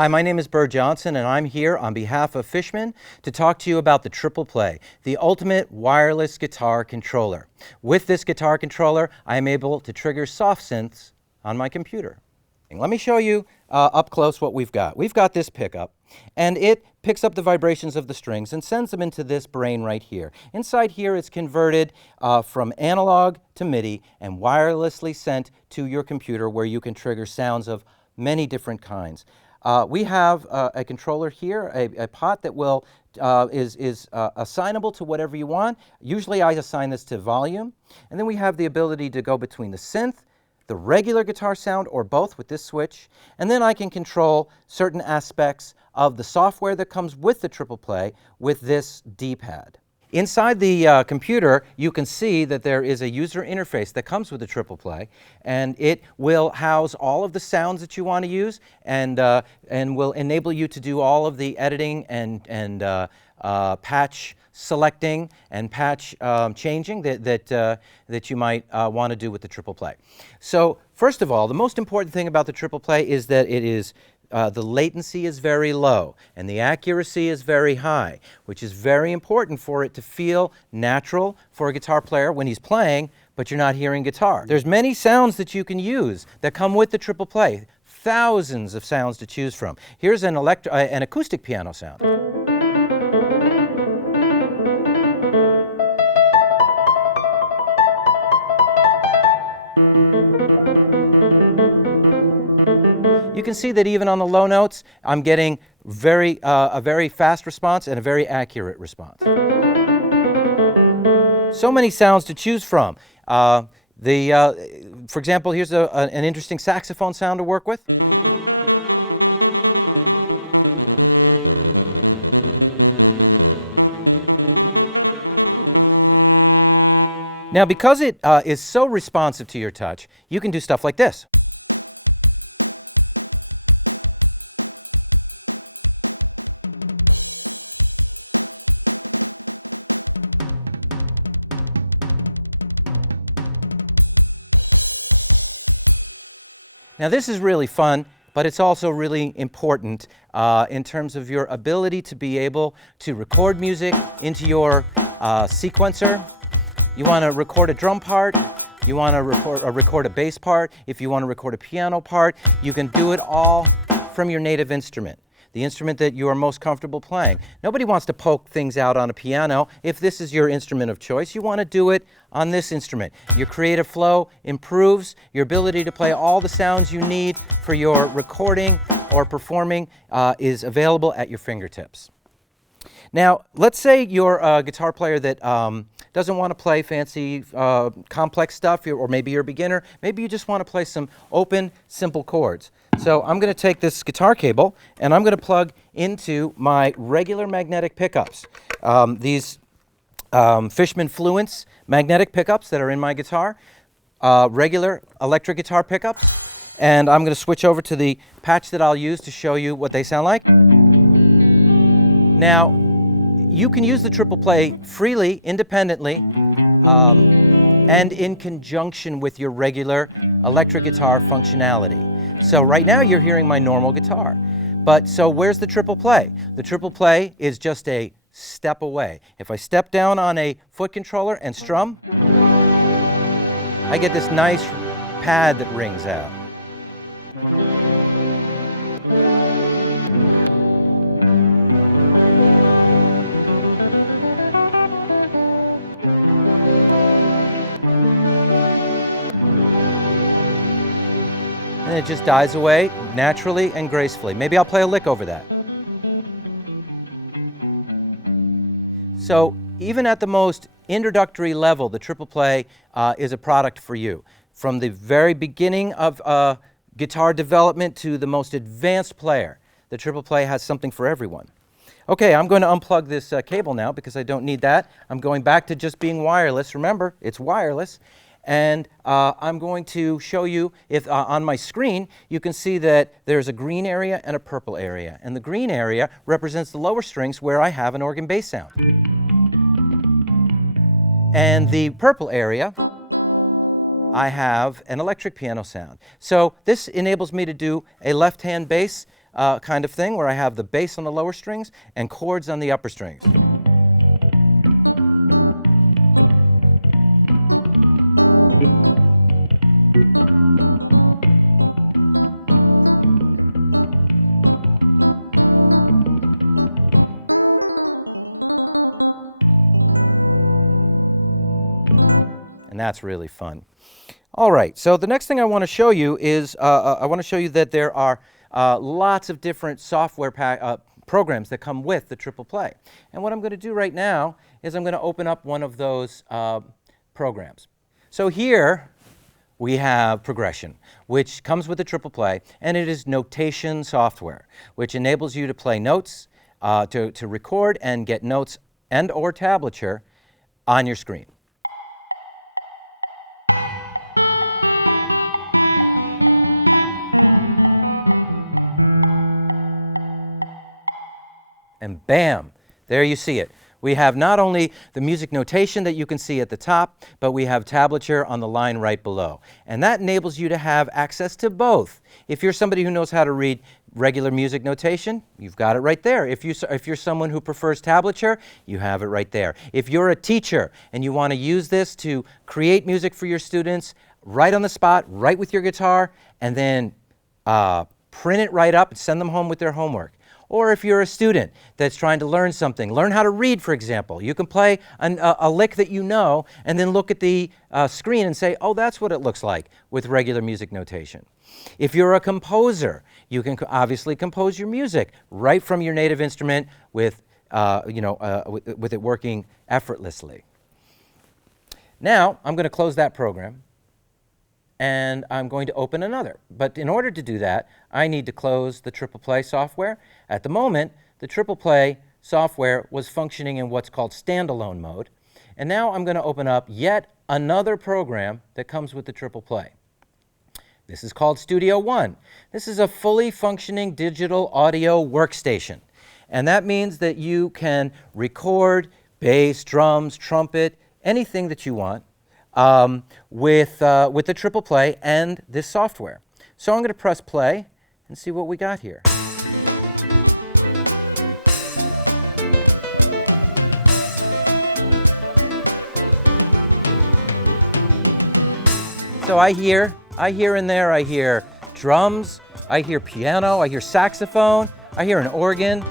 Hi, my name is Burr Johnson, and I'm here on behalf of Fishman to talk to you about the Triple Play, the ultimate wireless guitar controller. With this guitar controller, I am able to trigger soft synths on my computer. Let me show you up close what we've got. We've got this pickup, and it picks up the vibrations of the strings and sends them into this brain right here. Inside here, it's converted from analog to MIDI and wirelessly sent to your computer, where you can trigger sounds of many different kinds. We have a controller here, a pot that is assignable to whatever you want. Usually I assign this to volume. And then we have the ability to go between the synth, the regular guitar sound, or both with this switch. And then I can control certain aspects of the software that comes with the Triple Play with this D-pad. Inside the computer, you can see that there is a user interface that comes with the Triple Play, and it will house all of the sounds that you want to use, and will enable you to do all of the editing and patch selecting and patch changing that you might want to do with the Triple Play. So first of all, the most important thing about the Triple Play is that it is the latency is very low and the accuracy is very high, which is very important for it to feel natural for a guitar player when he's playing, but you're not hearing guitar. There's many sounds that you can use that come with the Triple Play, thousands of sounds to choose from. Here's an acoustic piano sound. You can see that even on the low notes, I'm getting a very fast response and a very accurate response. So many sounds to choose from. For example, here's an interesting saxophone sound to work with. Now, because it is so responsive to your touch, you can do stuff like this. Now, this is really fun, but it's also really important in terms of your ability to be able to record music into your sequencer. You want to record a drum part, you want to record a bass part, if you want to record a piano part, you can do it all from your native instrument, the instrument that you are most comfortable playing. Nobody wants to poke things out on a piano. If this is your instrument of choice, you want to do it on this instrument. Your creative flow improves. Your ability to play all the sounds you need for your recording or performing is available at your fingertips. Now, let's say you're a guitar player that doesn't want to play fancy, complex stuff, or maybe you're a beginner. Maybe you just want to play some open, simple chords. So I'm going to take this guitar cable and I'm going to plug into my regular magnetic pickups. These Fishman Fluence magnetic pickups that are in my guitar, regular electric guitar pickups, and I'm going to switch over to the patch that I'll use to show you what they sound like. Now, you can use the Triple Play freely, independently, and in conjunction with your regular electric guitar functionality. So right now you're hearing my normal guitar. But so where's the Triple Play? The Triple Play is just a step away. If I step down on a foot controller and strum, I get this nice pad that rings out. And it just dies away naturally and gracefully. Maybe I'll play a lick over that. So even at the most introductory level, the Triple Play is a product for you. From the very beginning of guitar development to the most advanced player, the Triple Play has something for everyone. Okay, I'm going to unplug this cable now because I don't need that. I'm going back to just being wireless. Remember, it's wireless. And I'm going to show you, if on my screen, you can see that there's a green area and a purple area. And the green area represents the lower strings where I have an organ bass sound. And the purple area, I have an electric piano sound. So this enables me to do a left-hand bass kind of thing where I have the bass on the lower strings and chords on the upper strings. And that's really fun. All right, so the next thing I want to show you is I want to show you that there are lots of different software programs that come with the Triple Play. And what I'm going to do right now is I'm going to open up one of those programs. So here we have Progression, which comes with the Triple Play, and it is notation software, which enables you to play notes, to record and get notes and or tablature on your screen. And bam, there you see it. We have not only the music notation that you can see at the top, but we have tablature on the line right below. And that enables you to have access to both. If you're somebody who knows how to read regular music notation, you've got it right there. If you're someone who prefers tablature, you have it right there. If you're a teacher and you want to use this to create music for your students, right on the spot, right with your guitar, and then print it right up and send them home with their homework. Or if you're a student that's trying to learn something, learn how to read, for example. You can play a lick that you know and then look at the screen and say, oh, that's what it looks like with regular music notation. If you're a composer, you can obviously compose your music right from your native instrument with, with it working effortlessly. Now, I'm going to close that program, and I'm going to open another. But in order to do that, I need to close the Triple Play software. At the moment, the Triple Play software was functioning in what's called standalone mode. And now I'm going to open up yet another program that comes with the Triple Play. This is called Studio One. This is a fully functioning digital audio workstation. And that means that you can record bass, drums, trumpet, anything that you want with the Triple Play and this software. So I'm going to press play and see what we got here. So I hear in there, I hear drums, I hear piano, I hear saxophone, I hear an organ.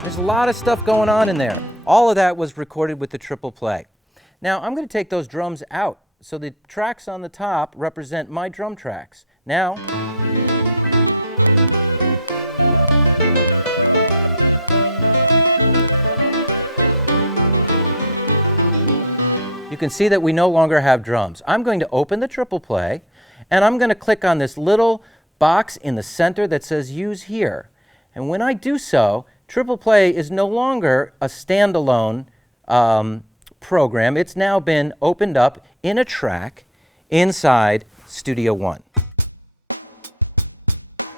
There's a lot of stuff going on in there. All of that was recorded with the Triple Play. Now I'm going to take those drums out. So the tracks on the top represent my drum tracks. Now, you can see that we no longer have drums. I'm going to open the Triple Play, and I'm going to click on this little box in the center that says Use Here. And when I do so, Triple Play is no longer a standalone program. It's now been opened up in a track inside Studio One.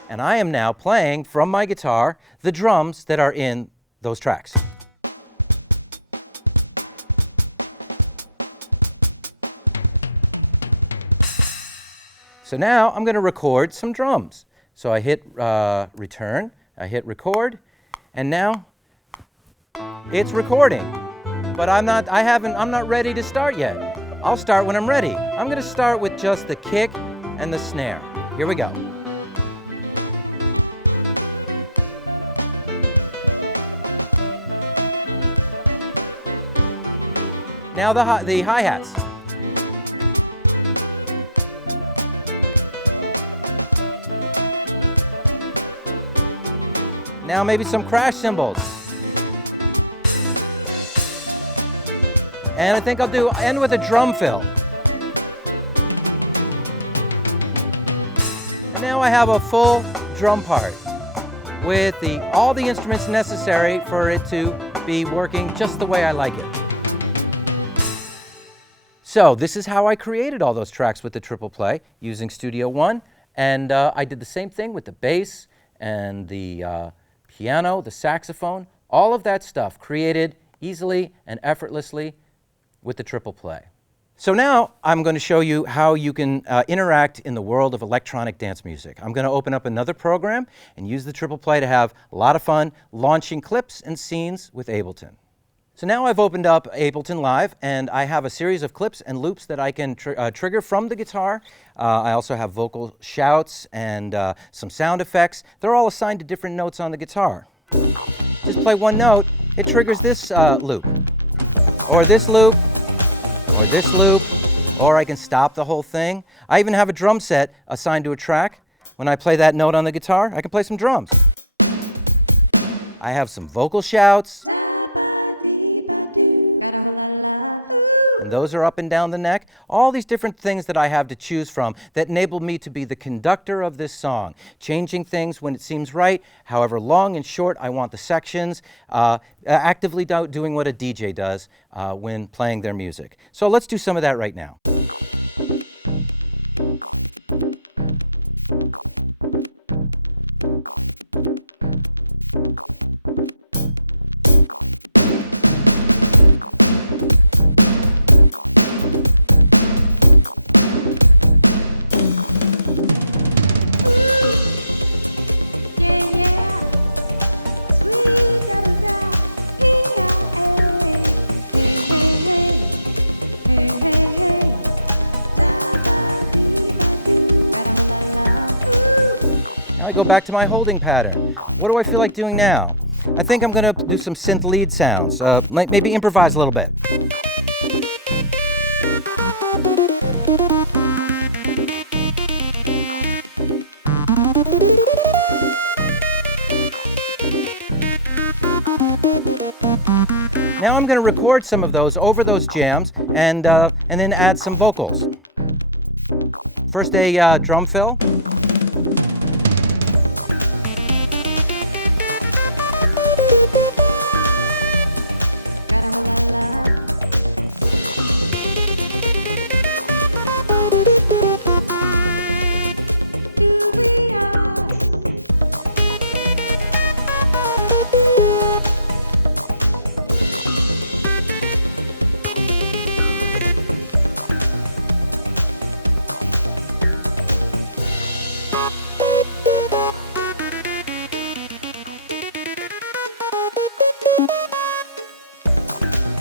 And I am now playing from my guitar the drums that are in those tracks. So now I'm going to record some drums. So I hit return, I hit record, and now it's recording. But I'm not ready to start yet. I'll start when I'm ready. I'm going to start with just the kick and the snare. Here we go. Now the hi-hats. Now maybe some crash cymbals. And I think I'll end with a drum fill. And now I have a full drum part with all the instruments necessary for it to be working just the way I like it. So this is how I created all those tracks with the Triple Play using Studio One. And I did the same thing with the bass and the piano, the saxophone, all of that stuff created easily and effortlessly with the Triple Play. So now I'm going to show you how you can interact in the world of electronic dance music. I'm going to open up another program and use the Triple Play to have a lot of fun launching clips and scenes with Ableton. So now I've opened up Ableton Live and I have a series of clips and loops that I can trigger from the guitar. I also have vocal shouts and some sound effects. They're all assigned to different notes on the guitar. Just play one note, it triggers this loop, or this loop, or this loop, or I can stop the whole thing. I even have a drum set assigned to a track. When I play that note on the guitar, I can play some drums. I have some vocal shouts, and those are up and down the neck. All these different things that I have to choose from that enable me to be the conductor of this song, changing things when it seems right, however long and short I want the sections, actively doing what a DJ does when playing their music. So let's do some of that right now. Now I go back to my holding pattern. What do I feel like doing now? I think I'm going to do some synth lead sounds, maybe improvise a little bit. Now I'm going to record some of those over those jams and then add some vocals. First a drum fill.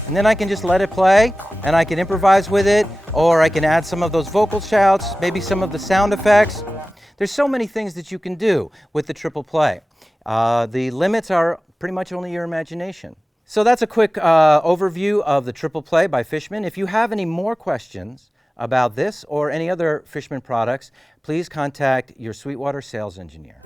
And then I can just let it play, and I can improvise with it, or I can add some of those vocal shouts, maybe some of the sound effects. There's so many things that you can do with the Triple Play. The limits are pretty much only your imagination. So that's a quick overview of the Triple Play by Fishman. If you have any more questions about this or any other Fishman products, please contact your Sweetwater sales engineer.